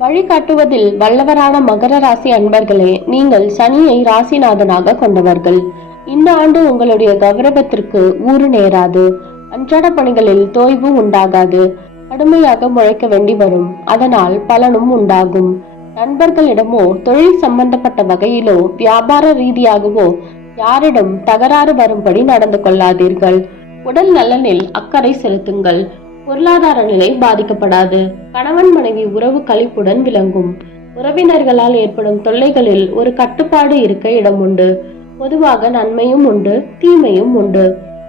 வழிகாட்டுவதில் வல்லவரான மகர ராசி அன்பர்களே நீங்கள் சனியை ராசிநாதனாக கொண்டவர்கள். இந்த ஆண்டு உங்களுடைய கௌரவத்திற்கு ஊறு நேராது. அன்றாட பணிகளில் தோய்வு உண்டாகாது. கடுமையாக முழைக்க வேண்டி வரும். அதனால் பலனும் உண்டாகும். நண்பர்களிடமோ தொழில் சம்பந்தப்பட்ட வகையிலோ வியாபார ரீதியாகவோ யாரிடம் தகராறு வரும்படி நடந்து கொள்ளாதீர்கள். உடல் நலனில் அக்கறை செலுத்துங்கள். பொருளாதார நிலை பாதிக்கப்படாது. கணவன் மனைவி உறவு கழிப்புடன் விளங்கும். உறவினர்களால் ஏற்படும் தொல்லைகளில் ஒரு கட்டுப்பாடு இருக்க இடம் உண்டு. பொதுவாக நன்மையும் உண்டு தீமையும் உண்டு.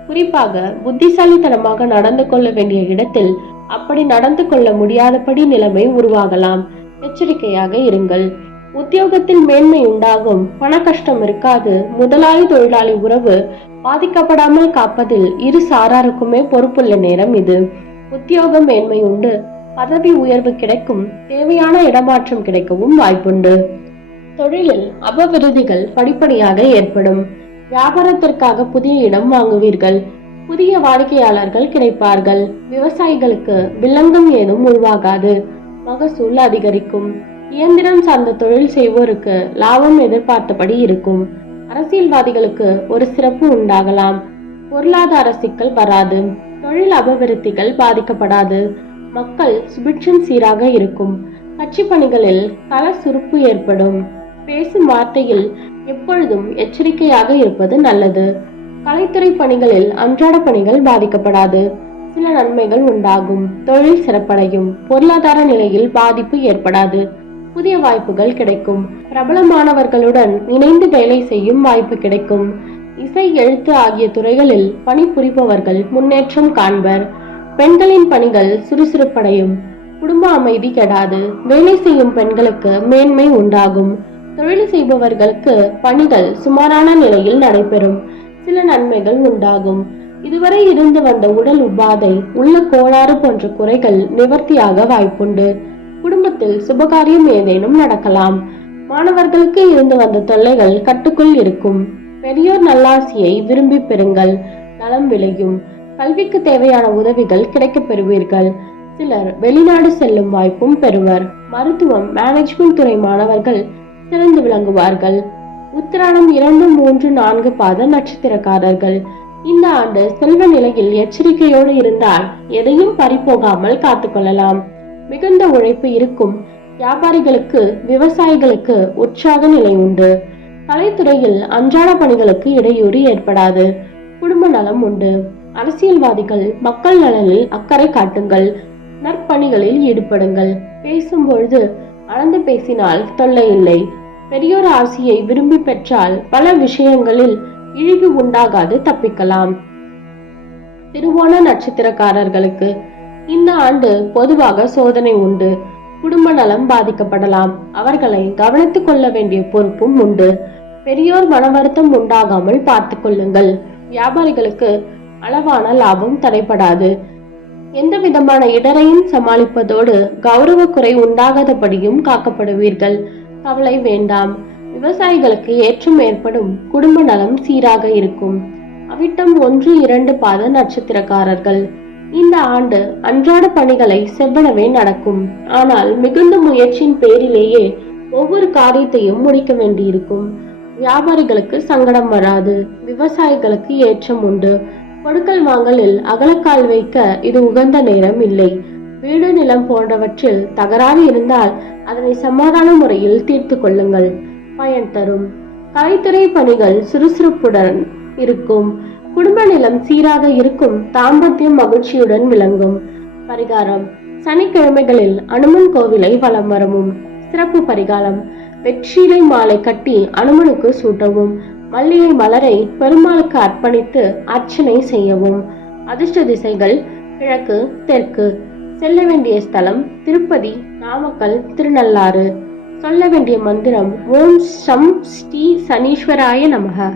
குறிப்பாக புத்திசாலித்தனமாக நடந்து கொள்ள வேண்டிய இடத்தில் அப்படி நடந்து கொள்ள முடியாதபடி நிலைமை உருவாகலாம். எச்சரிக்கையாக இருங்கள். உத்தியோகத்தில் மேன்மை உண்டாகும் பண கஷ்டம் இருக்காது முதலாளி தொழிலாளி உறவு பாதிக்கப்படாமல் காப்பதில் இரு சாராருக்குமே பொறுப்புள்ள நேரம் இது. உத்தியோக மேன்மை உண்டு பதவி உயர்வு கிடைக்கும் தேவையான இடமாற்றம் கிடைக்கவும் வாய்ப்புண்டு. தொழிலில் அபவிருதிகள் படிப்படியாக ஏற்படும். வியாபாரத்திற்காக புதிய இடம் வாங்குவீர்கள். புதிய வாடிக்கையாளர்கள் கிடைப்பார்கள். விவசாயிகளுக்கு வில்லங்கம் ஏதும் உருவாகாது. மகசூல் அதிகரிக்கும். இயந்திரம் சார்ந்த தொழில் செய்வோருக்கு லாபம் எதிர்பார்த்தபடி இருக்கும். அரசியல்வாதிகளுக்கு ஒரு சிறப்பு உண்டாகலாம். பொருளாதார சிக்கல் வராது. தொழில் அபிவிருத்திகள் பாதிக்கப்படாது. மக்கள் சுபிட்சம் சீராக இருக்கும். கட்சி பணிகளில் கல சுருப்பு ஏற்படும். பேசும் வார்த்தையில் எப்பொழுதும் எச்சரிக்கையாக இருப்பது நல்லது. கலைத்துறை பணிகளில் அன்றாட பணிகள் பாதிக்கப்படாது. சில நன்மைகள் உண்டாகும். தொழில் சிறப்படையும். பொருளாதார நிலையில் பாதிப்பு ஏற்படாது. புதிய வாய்ப்புகள் கிடைக்கும். பிரபலமானவர்களுடன் இணைந்து வேலை செய்யும் வாய்ப்பு கிடைக்கும். இசை எழுத்து ஆகிய துறைகளில் பணிபுரிபவர்கள் முன்னேற்றம் காண்பர். பெண்களின் பணிகள் சுறுசுறுப்படையும். குடும்ப அமைதி கெடாது. வேலை செய்யும் பெண்களுக்கு மேன்மை உண்டாகும். தொழில் செய்பவர்களுக்கு பணிகள் சுமாரான நிலையில் நடைபெறும். சில நன்மைகள் உண்டாகும். இதுவரை இருந்து வந்த உடல் உபாதை உள்ள கோளாறு போன்ற குறைகள் நிவர்த்தியாக வாய்ப்புண்டு. குடும்பத்தில் சுபகாரியம் ஏதேனும் நடக்கலாம். மாணவர்களுக்கு இருந்து வந்த தொல்லைகள் கட்டுக்குள் இருக்கும். பெரியோர் நல்லாசியை விரும்பி பெறுங்கள். நலம் விளையும். கல்விக்கு தேவையான உதவிகள் கிடைக்கப் பெறுவீர்கள். சிலர் வெளிநாடு செல்லும் வாய்ப்பும் பெறுவர். மருத்துவம் மேனேஜ்மெண்ட் துறை மாணவர்கள் சிறந்து விளங்குவார்கள். உத்திராடம் இரண்டு மூன்று நான்கு பாத நட்சத்திரக்காரர்கள். இந்த ஆண்டு செல்வ நிலையில் எச்சரிக்கையோடு இருந்தால் எதையும் பறிப்போகாமல் காத்துக்கொள்ளலாம் மிகுந்த உழைப்பு இருக்கும். வியாபாரிகளுக்கு விவசாயிகளுக்கு உற்சாக நிலை உண்டு. கலைத்துறையில் அன்றாட பணிகளுக்கு இடையூறு ஏற்படாது. குடும்ப நலம் உண்டு. அரசியல்வாதிகள் மக்கள் நலனில் அக்கறை காட்டுங்கள். நற்பணிகளில் ஈடுபடுங்கள். பேசும்பொழுது அளந்து பேசினால் தொல்லை இல்லை. பெரியோர் ஆசியை விரும்பி பெற்றால் பல விஷயங்களில் இழிவு உண்டாகாது தப்பிக்கலாம். திருவோண நட்சத்திரக்காரர்களுக்கு இந்த ஆண்டு பொதுவாக சோதனை உண்டு. குடும்ப நலம் பாதிக்கப்படலாம். அவர்களை கவனித்துக் கொள்ள வேண்டிய பொறுப்பும் உண்டு. பெரியோர் மன வருத்தம் உண்டாகாமல் பார்த்துக் கொள்ளுங்கள். வியாபாரிகளுக்கு அளவான லாபம் தடைபடாது. எந்த விதமான இடரையும் சமாளிப்பதோடு கௌரவ குறை உண்டாகாதபடியும் காக்கப்படுவீர்கள். கவலை வேண்டாம். விவசாயிகளுக்கு ஏற்றம் ஏற்படும் குடும்ப நலம் சீராக இருக்கும். அவிட்டம் ஒன்று இரண்டு பாத நட்சத்திரக்காரர்கள். இந்த ஆண்டு அன்றாட பணிகளை செவ்வனவே நடக்கும். ஆனால் மிகுந்த முயற்சியின் பேரிலேயே ஒவ்வொரு காரியத்தையும் முடிக்க வேண்டியிருக்கும். வியாபாரிகளுக்கு சங்கடம் வராது. விவசாயிகளுக்கு ஏற்றம் உண்டு. கொடுக்கல் வாங்கலில் அகலக்கால் வைக்க இது உகந்த நேரம் இல்லை. வீடு நிலம் போன்றவற்றில் தகராறு இருந்தால் அதனை சமாதான முறையில் தீர்த்து கொள்ளுங்கள். பயன் தரும். கலைத்துறை பணிகள் சுறுசுறுப்புடன் இருக்கும். குடும்ப நிலம் சீராக இருக்கும் தாம்பத்தியம் மகிழ்ச்சியுடன் விளங்கும். பரிகாரம். சனிக்கிழமைகளில் அனுமன் கோவிலை வலம் வரவும். சிறப்பு பரிகாரம். வெற்றிலை மாலை கட்டி அனுமனுக்கு சூட்டவும் மல்லிகை மலரை பெருமாளுக்கு அர்ப்பணித்து அர்ச்சனை செய்யவும். அதிர்ஷ்ட திசைகள் கிழக்கு தெற்கு. செல்ல வேண்டிய ஸ்தலம் திருப்பதி நாமக்கல் திருநள்ளாறு. சொல்ல வேண்டிய மந்திரம் ஓம் சம் ஸ்ரீ சனீஸ்வராய நமக.